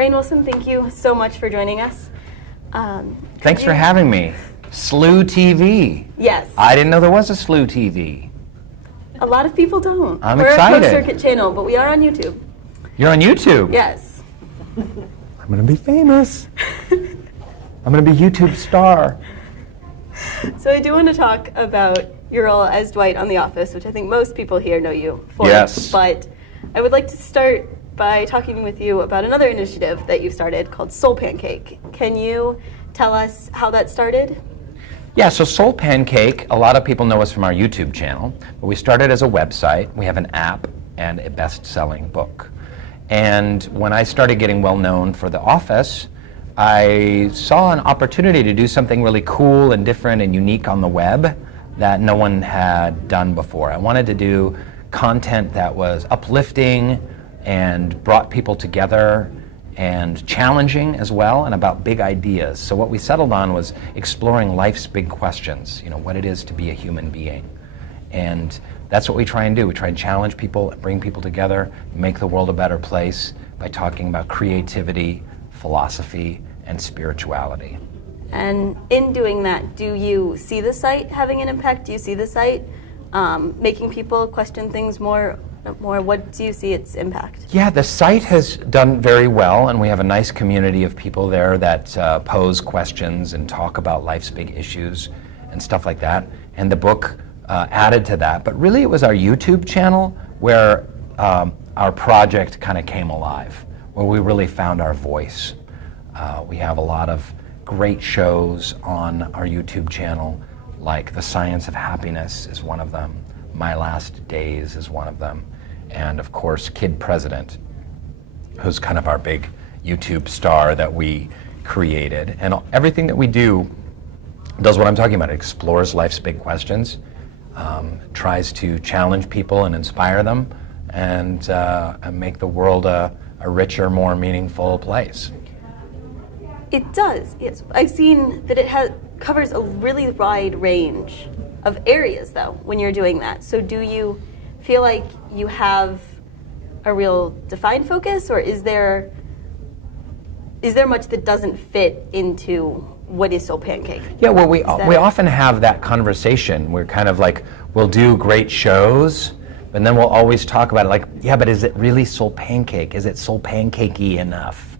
Rainn Wilson, thank you so much for joining us. Thanks for having me. SLU-TV. Yes. I didn't know there was a SLU-TV. A lot of people don't. I'm We're excited. We're a closed circuit channel, but we are on YouTube. You're on YouTube? Yes. I'm going to be famous. I'm going to be YouTube star. So I do want to talk about your role as Dwight on The Office, which I think most people here know you for. Yes. But I would like to start by talking with you about another initiative that you've started called Pancake. Can you tell us how that started? Yeah, so Pancake, a lot of people know us from our YouTube channel, but we started as a website. We have an app and a best-selling book. And when I started getting well known for The Office, I saw an opportunity to do something really cool and different and unique on the web that no one had done before. I wanted to do content that was uplifting and brought people together and challenging as well, and about big ideas. So what we settled on was exploring life's big questions, what it is to be a human being. And that's what we try and do. We try and challenge people, bring people together, make the world a better place by talking about creativity, philosophy, and spirituality. And in doing that, do you see the site having an impact? Do you see the site making people question things more? What do you see its impact? Yeah, the site has done very well, and we have a nice community of people there that pose questions and talk about life's big issues and stuff like that. And the book added to that. But really, it was our YouTube channel where our project kind of came alive, where we really found our voice. We have a lot of great shows on our YouTube channel, like The Science of Happiness is one of them. My Last Days is one of them. And of course, Kid President, who's kind of our big YouTube star that we created. And everything that we do does what I'm talking about. It explores life's big questions, tries to challenge people and inspire them, and make the world a richer, more meaningful place. It does, yes. I've seen that it covers a really wide range of areas, though, when you're doing that. So do you feel like you have a real defined focus, or is there much that doesn't fit into what is Pancake? Yeah, well, we often have that conversation. We're kind of like, we'll do great shows, and then we'll always talk about it like, yeah, but is it really Pancake? Is it pancakey enough?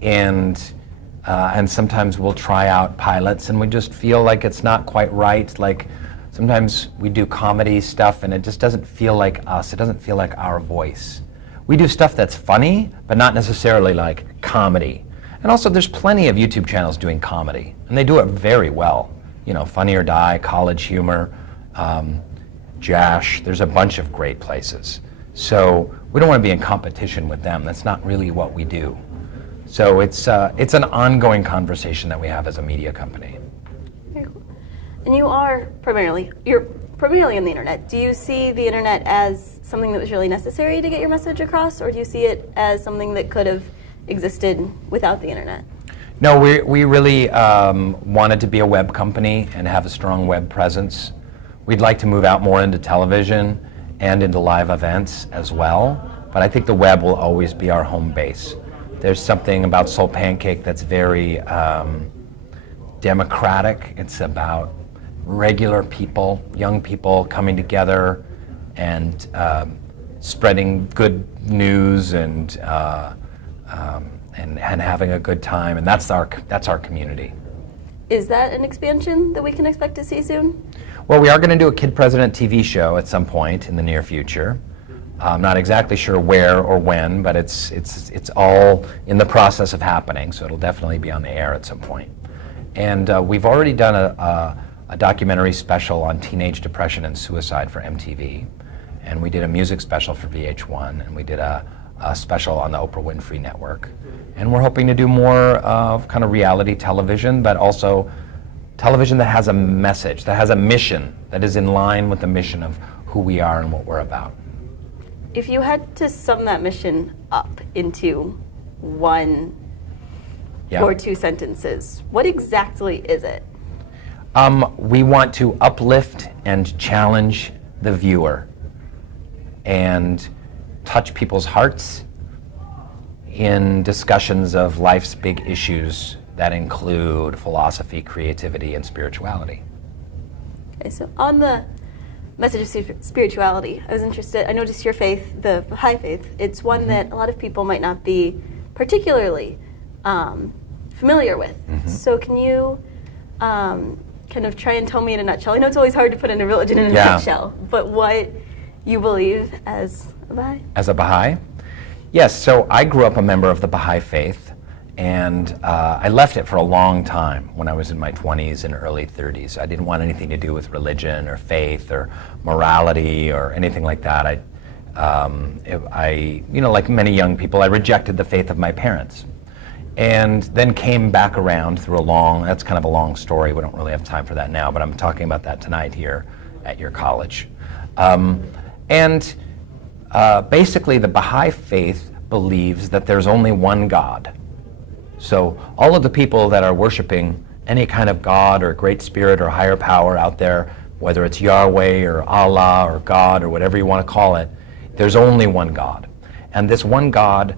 And sometimes we'll try out pilots and we just feel like it's not quite right. Like sometimes we do comedy stuff and it just doesn't feel like us. It doesn't feel like our voice. We do stuff that's funny, but not necessarily like comedy. And also there's plenty of YouTube channels doing comedy, and they do it very well. Funny or Die, College Humor, Jash, there's a bunch of great places. So we don't want to be in competition with them. That's not really what we do. So it's an ongoing conversation that we have as a media company. Very cool. And you're primarily on the internet. Do you see the internet as something that was really necessary to get your message across, or do you see it as something that could have existed without the internet? No, we really wanted to be a web company and have a strong web presence. We'd like to move out more into television and into live events as well, but I think the web will always be our home base. There's something about Pancake that's very democratic. It's about regular people, young people coming together and spreading good news and having a good time, and that's our community. Is that an expansion that we can expect to see soon? Well, we are going to do a Kid President TV show at some point in the near future. I'm not exactly sure where or when, but it's all in the process of happening, so it'll definitely be on the air at some point. And we've already done a documentary special on teenage depression and suicide for MTV, and we did a music special for VH1, and we did a special on the Oprah Winfrey Network. And we're hoping to do more of kind of reality television, but also television that has a message, that has a mission, that is in line with the mission of who we are and what we're about. If you had to sum that mission up into one or two sentences, what exactly is it? We want to uplift and challenge the viewer and touch people's hearts in discussions of life's big issues that include philosophy, creativity, and spirituality. Okay, so on the message of spirituality, I was interested, I noticed your faith, the Baha'i faith, it's one that a lot of people might not be particularly familiar with. So can you kind of try and tell me in a nutshell, I know it's always hard to put in a religion in a nutshell, but what you believe as a Baha'i? As a Baha'i? Yes, so I grew up a member of the Baha'i faith, and I left it for a long time when I was in my 20s and early 30s. I didn't want anything to do with religion or faith or morality or anything like that. I, like many young people, I rejected the faith of my parents. And then came back around through that's kind of a long story. We don't really have time for that now, but I'm talking about that tonight here at your college. Basically, the Baha'i faith believes that there's only one God. So all of the people that are worshiping any kind of God or great spirit or higher power out there, whether it's Yahweh or Allah or God or whatever you want to call it, there's only one God. And this one God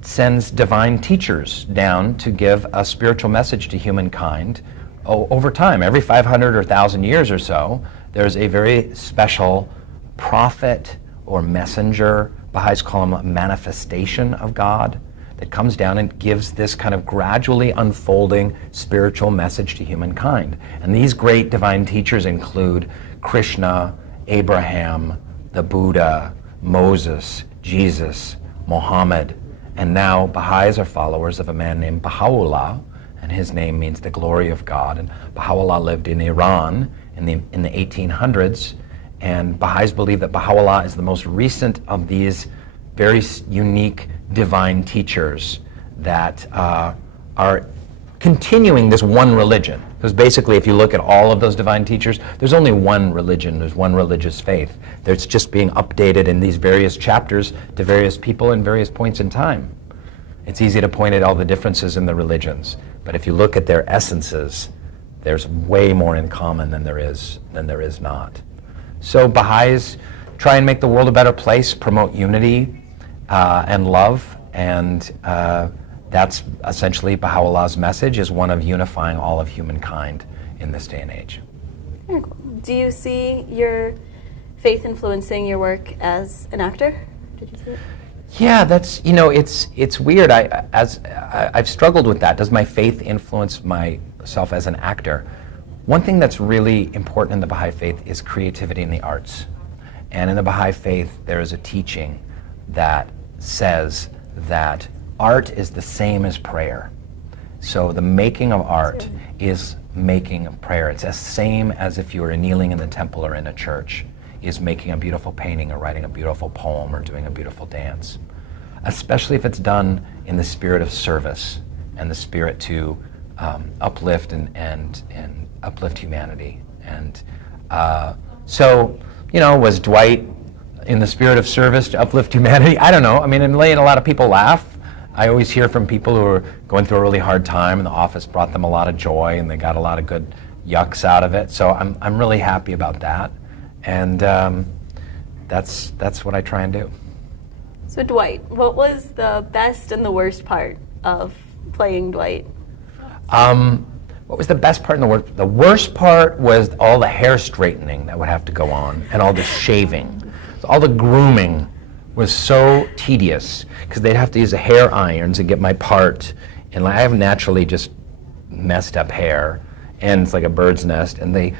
sends divine teachers down to give a spiritual message to humankind over time. Every 500 or 1,000 years or so, there's a very special prophet or messenger, Baha'is call him a manifestation of God, that comes down and gives this kind of gradually unfolding spiritual message to humankind. And these great divine teachers include Krishna, Abraham, the Buddha, Moses, Jesus, Muhammad, and now Baha'is are followers of a man named Baha'u'llah, and his name means the glory of God. And Baha'u'llah lived in Iran in the 1800s, and Baha'is believe that Baha'u'llah is the most recent of these very unique divine teachers that are continuing this one religion. Because basically, if you look at all of those divine teachers, there's only one religion, there's one religious faith. It's just being updated in these various chapters to various people in various points in time. It's easy to point at all the differences in the religions, but if you look at their essences, there's way more in common than there is not. So Baha'is try and make the world a better place, promote unity and love, and that's essentially Baha'u'llah's message, is one of unifying all of humankind in this day and age. Very cool. Do you see your faith influencing your work as an actor? Did you see it? Yeah, that's, it's weird. I've struggled with that. Does my faith influence myself as an actor? One thing that's really important in the Baha'i faith is creativity in the arts. And in the Baha'i faith, there is a teaching that says that art is the same as prayer. So the making of art is making of prayer. It's the same as if you were kneeling in the temple or in a church, is making a beautiful painting or writing a beautiful poem or doing a beautiful dance. Especially if it's done in the spirit of service and the spirit to uplift and uplift humanity. And was Dwight in the spirit of service to uplift humanity? I don't know. I mean, and a lot of people laugh. I always hear from people who are going through a really hard time, and the office brought them a lot of joy, and they got a lot of good yucks out of it. So I'm really happy about that, and that's what I try and do. So Dwight, what was the best and the worst part of playing Dwight? What was the best part and the worst? The worst part was all the hair straightening that would have to go on, and all the shaving. So all the grooming was so tedious, because they'd have to use the hair irons and get my part, and I have naturally just messed up hair, and it's like a bird's nest, and they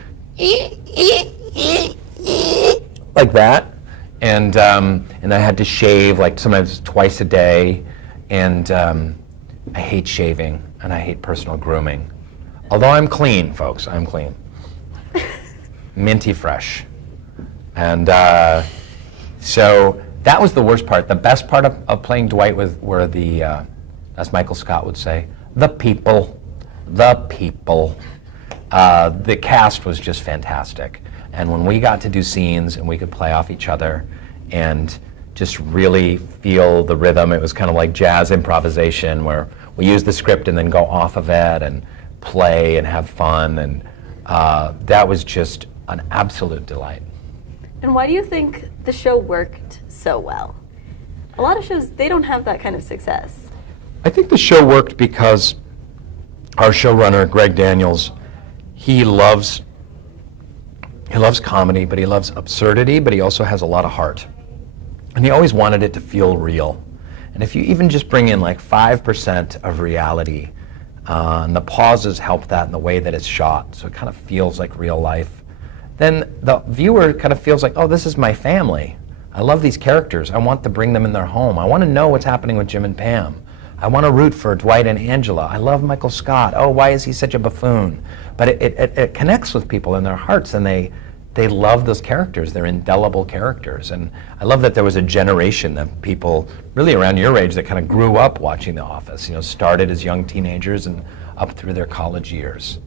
like that, and I had to shave like sometimes twice a day, and I hate shaving and I hate personal grooming. Although I'm clean, folks, I'm clean, minty fresh, and so. That was the worst part. The best part of playing Dwight were the, as Michael Scott would say, the people. The people. The cast was just fantastic. And when we got to do scenes and we could play off each other and just really feel the rhythm, it was kind of like jazz improvisation where we use the script and then go off of it and play and have fun. And that was just an absolute delight. And why do you think the show worked so well? A lot of shows, they don't have that kind of success. I think the show worked because our showrunner, Greg Daniels, he loves comedy, but he loves absurdity, but he also has a lot of heart. And he always wanted it to feel real. And if you even just bring in like 5% of reality, and the pauses help that in the way that it's shot, so it kind of feels like real life, then the viewer kind of feels like, oh, this is my family. I love these characters. I want to bring them in their home. I want to know what's happening with Jim and Pam. I want to root for Dwight and Angela. I love Michael Scott. Oh, why is he such a buffoon? But it connects with people in their hearts, and they love those characters. They're indelible characters. And I love that there was a generation of people really around your age that kind of grew up watching The Office, started as young teenagers and up through their college years.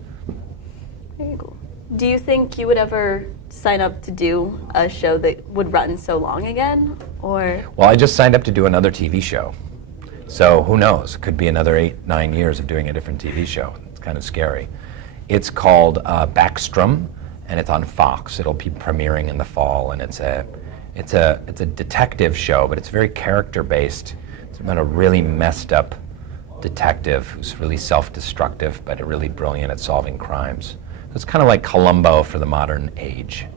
Very cool. Do you think you would ever sign up to do a show that would run so long again, or? Well, I just signed up to do another TV show. So who knows? Could be another 8-9 years of doing a different TV show. It's kind of scary. It's called Backstrom, and it's on Fox. It'll be premiering in the fall, and it's a detective show, but it's very character-based. It's about a really messed up detective who's really self-destructive, but really brilliant at solving crimes. So it's kind of like Columbo for the modern age.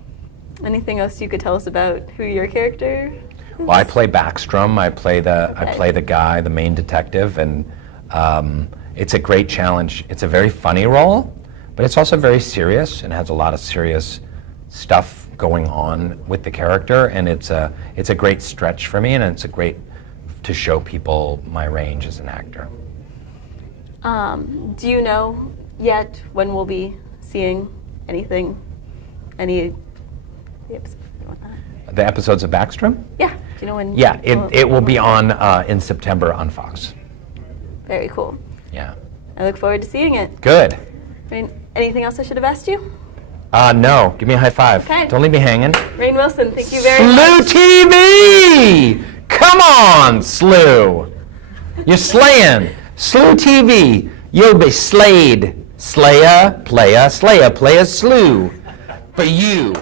Anything else you could tell us about who your character is? Well, I play Backstrom. I play the guy, the main detective, and it's a great challenge. It's a very funny role, but it's also very serious and has a lot of serious stuff going on with the character, and it's a great stretch for me, and it's a great to show people my range as an actor. Do you know yet when we'll be seeing anything, any episodes? The episodes of Backstrom? Yeah. Do you know when? Yeah, it will be on in September on Fox. Very cool. Yeah. I look forward to seeing it. Good. Anything else I should have asked you? No. Give me a high five. Okay. Don't leave me hanging. Rainn Wilson, thank you very much. SLU-TV! Come on, SLU! You're slaying. SLU-TV. You'll be slayed. Slaya, playa, slaya, playa, SLU. But you